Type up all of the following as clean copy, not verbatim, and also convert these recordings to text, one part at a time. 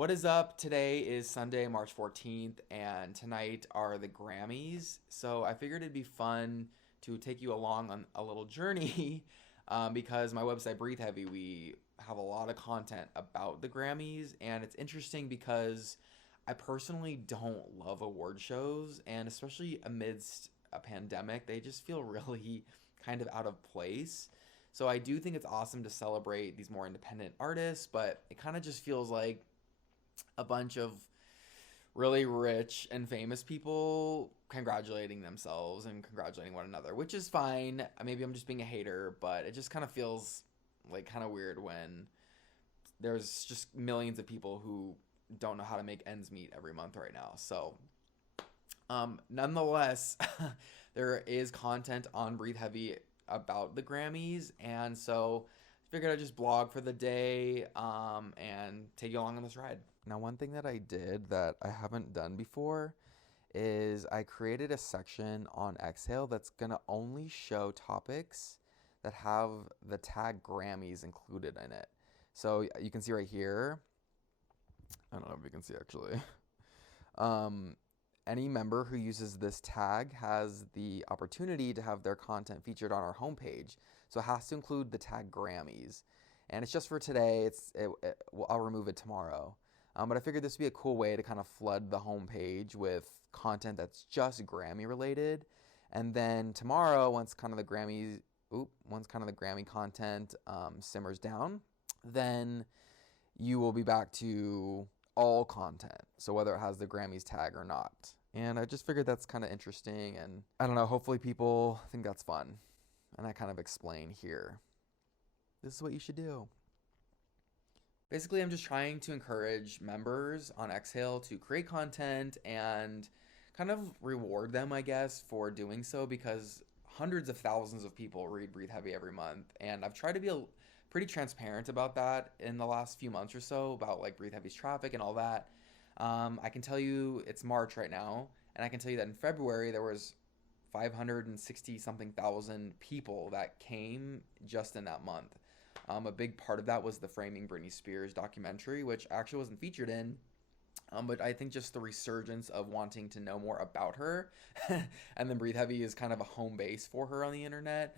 What is up? Today is Sunday, March 14th, and tonight are the Grammys. So I figured it'd be fun to take you along on a little journey because my website, BreatheHeavy, we have a lot of content about the Grammys, and it's interesting because I personally don't love award shows, and especially amidst a pandemic, they just feel really kind of out of place. So I do think it's awesome to celebrate these more independent artists, but it kind of just feels like a bunch of really rich and famous people congratulating themselves and congratulating one another, which is fine. Maybe I'm just being a hater, but it just kind of feels like kind of weird when there's just millions of people who don't know how to make ends meet every month right now. So, nonetheless, there is content on Breathe Heavy about the Grammys, and so I figured I'd just blog for the day and take you along on this ride. Now, one thing that I did that I haven't done before is I created a section on Exhale that's going to only show topics that have the tag Grammys included in it. So you can see right here, I don't know if you can see actually. Any member who uses this tag has the opportunity to have their content featured on our homepage. So it has to include the tag Grammys. And it's just for today. Well, I'll remove it tomorrow. But I figured this would be a cool way to kind of flood the homepage with content that's just Grammy related. And then tomorrow, once kind of the Grammy content simmers down, then you will be back to all content. So whether it has the Grammys tag or not. And I just figured that's kind of interesting. And I don't know, hopefully people think that's fun. And I kind of explain here. This is what you should do. Basically, I'm just trying to encourage members on Exhale to create content and kind of reward them, I guess, for doing so because hundreds of thousands of people read Breathe Heavy every month. And I've tried to be pretty transparent about that in the last few months or so about like Breathe Heavy's traffic and all that. I can tell you it's March right now, and I can tell you that in February there was 560 something thousand people that came just in that month. A big part of that was the Framing Britney Spears documentary, which actually wasn't featured in. But I think just the resurgence of wanting to know more about her, and then Breathe Heavy is kind of a home base for her on the internet,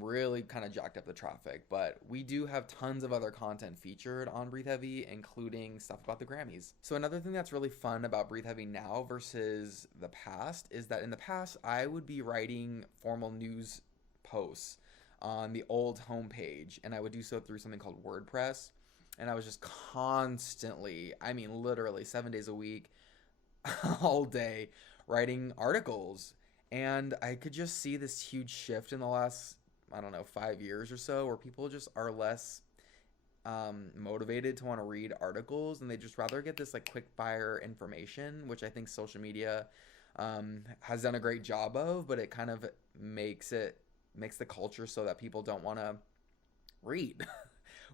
really kind of jacked up the traffic. But we do have tons of other content featured on Breathe Heavy, including stuff about the Grammys. So another thing that's really fun about Breathe Heavy now versus the past is that in the past, I would be writing formal news posts on the old homepage, and I would do so through something called WordPress. And I was just constantly, I mean, literally 7 days a week, all day, writing articles. And I could just see this huge shift in the last, I don't know, 5 years or so, where people just are less motivated to want to read articles, and they just rather get this like quick fire information, which I think social media has done a great job of, but it kind of makes the culture so that people don't want to read,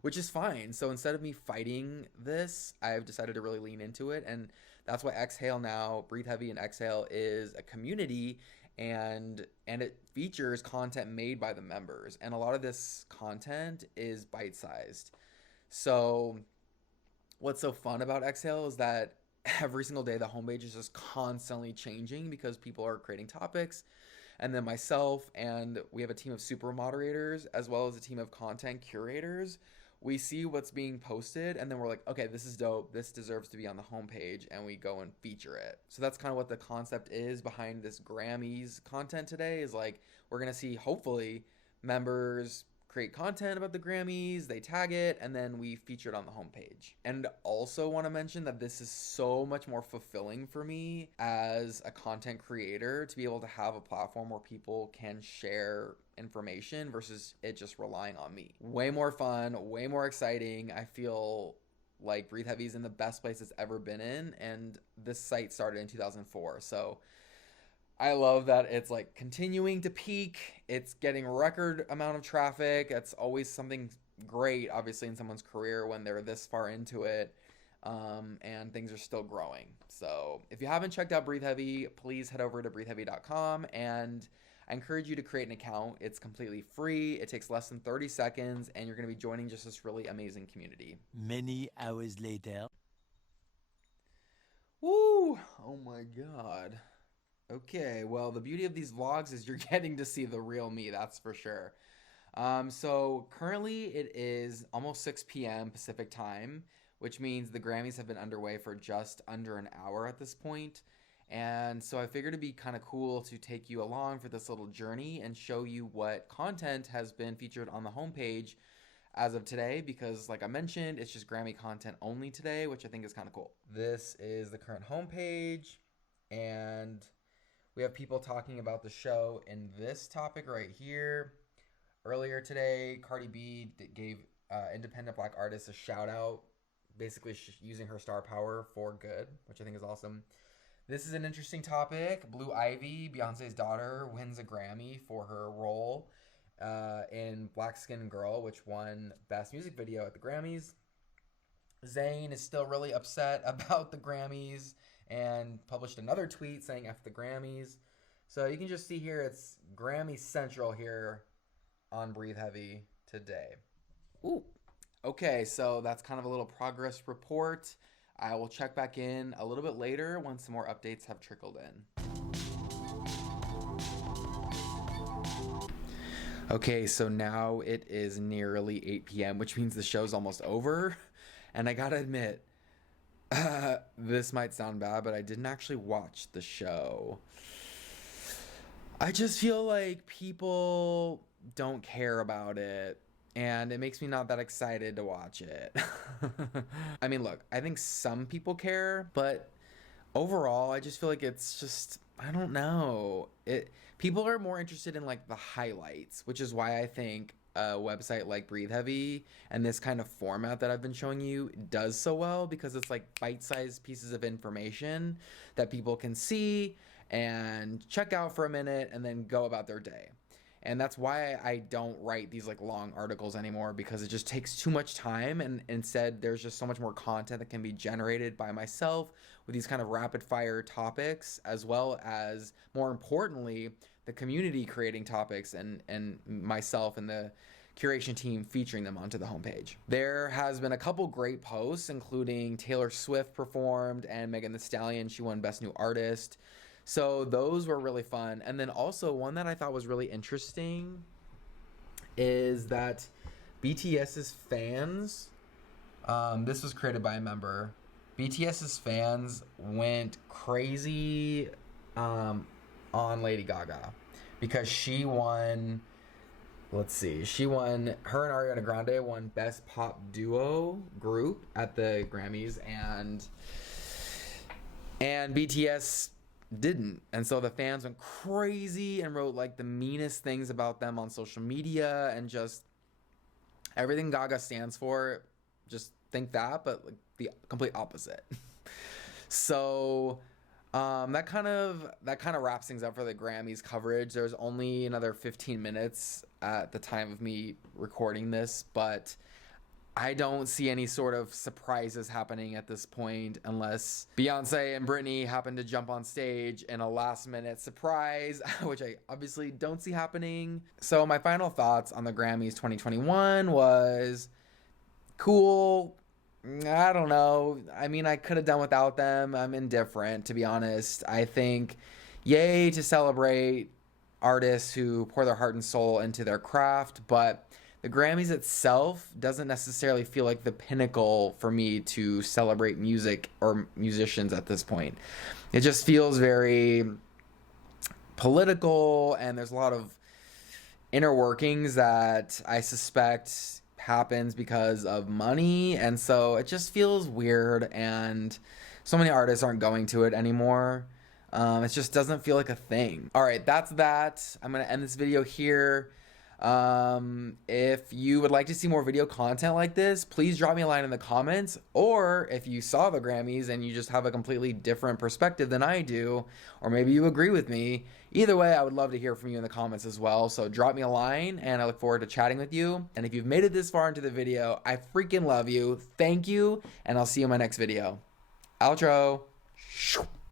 which is fine. So instead of me fighting this, I've decided to really lean into it. And that's why Exhale now, Breathe Heavy and Exhale is a community, and it features content made by the members. And a lot of this content is bite-sized. So what's so fun about Exhale is that every single day the homepage is just constantly changing because people are creating topics, and then myself and we have a team of super moderators as well as a team of content curators. We see what's being posted, and then we're like, okay, this is dope, this deserves to be on the homepage, and we go and feature it. So that's kind of what the concept is behind this Grammys content today, is like we're gonna see hopefully members create content about the Grammys, they tag it, and then we feature it on the homepage. And also want to mention that this is so much more fulfilling for me as a content creator to be able to have a platform where people can share information versus it just relying on me. Way more fun, way more exciting. I feel like Breathe Heavy is in the best place it's ever been in, and this site started in 2004. So I love that it's like continuing to peak. It's getting a record amount of traffic. It's always something great, obviously, in someone's career when they're this far into it, and things are still growing. So if you haven't checked out Breathe Heavy, please head over to breatheheavy.com, and I encourage you to create an account. It's completely free. It takes less than 30 seconds, and you're going to be joining just this really amazing community. Many hours later. Woo! Oh my god. Okay, well, the beauty of these vlogs is you're getting to see the real me, that's for sure. So currently it is almost 6 p.m. Pacific time, which means the Grammys have been underway for just under an hour at this point. And so I figured it'd be kind of cool to take you along for this little journey and show you what content has been featured on the homepage as of today, because like I mentioned, it's just Grammy content only today, which I think is kind of cool. This is the current homepage, and we have people talking about the show in this topic right here. Earlier today, Cardi B gave independent black artists a shout out, basically using her star power for good, which I think is awesome. This is an interesting topic. Blue Ivy, Beyonce's daughter, wins a Grammy for her role in Black Skin Girl, which won Best Music Video at the Grammys. Zayn is still really upset about the Grammys and published another tweet saying F the Grammys. So you can just see here, it's Grammy Central here on Breathe Heavy today. Ooh. Okay, so that's kind of a little progress report. I will check back in a little bit later when some more updates have trickled in. Okay, so now it is nearly 8 p.m., which means the show's almost over. And I gotta admit, this might sound bad, but I didn't actually watch the show. I just feel like people don't care about it, and it makes me not that excited to watch it. I mean, look, I think some people care, but overall, I just feel like it's just, I don't know. People are more interested in like the highlights, which is why I think a website like Breathe Heavy and this kind of format that I've been showing you does so well, because it's like bite-sized pieces of information that people can see and check out for a minute and then go about their day. And that's why I don't write these like long articles anymore, because it just takes too much time, and instead there's just so much more content that can be generated by myself with these kind of rapid fire topics, as well as, more importantly, the community creating topics and myself and the curation team featuring them onto the homepage. There has been a couple great posts, including Taylor Swift performed and Megan Thee Stallion, she won Best New Artist. So those were really fun. And then also one that I thought was really interesting is that BTS's fans, this was created by a member, BTS's fans went crazy on Lady Gaga because she won, her and Ariana Grande won Best Pop Duo Group at the Grammys, and BTS didn't. And so the fans went crazy and wrote like the meanest things about them on social media, and just everything Gaga stands for, just think that, but like the complete opposite. So that kind of wraps things up for the Grammys coverage. There's only another 15 minutes at the time of me recording this, but I don't see any sort of surprises happening at this point, unless Beyonce and Britney happen to jump on stage in a last-minute surprise, which I obviously don't see happening. So my final thoughts on the Grammys 2021 was cool. I don't know. I mean, I could have done without them. I'm indifferent, to be honest. I think yay to celebrate artists who pour their heart and soul into their craft, but the Grammys itself doesn't necessarily feel like the pinnacle for me to celebrate music or musicians at this point. It just feels very political, and there's a lot of inner workings that I suspect happens because of money, and so it just feels weird, and so many artists aren't going to it anymore. It just doesn't feel like a thing. All right, that's that. I'm gonna end this video here. If you would like to see more video content like this, please drop me a line in the comments, or if you saw the Grammys and you just have a completely different perspective than I do, or maybe you agree with me, either way, I would love to hear from you in the comments as well. So drop me a line, and I look forward to chatting with you. And if you've made it this far into the video, I freaking love you. Thank you, and I'll see you in my next video. Outro.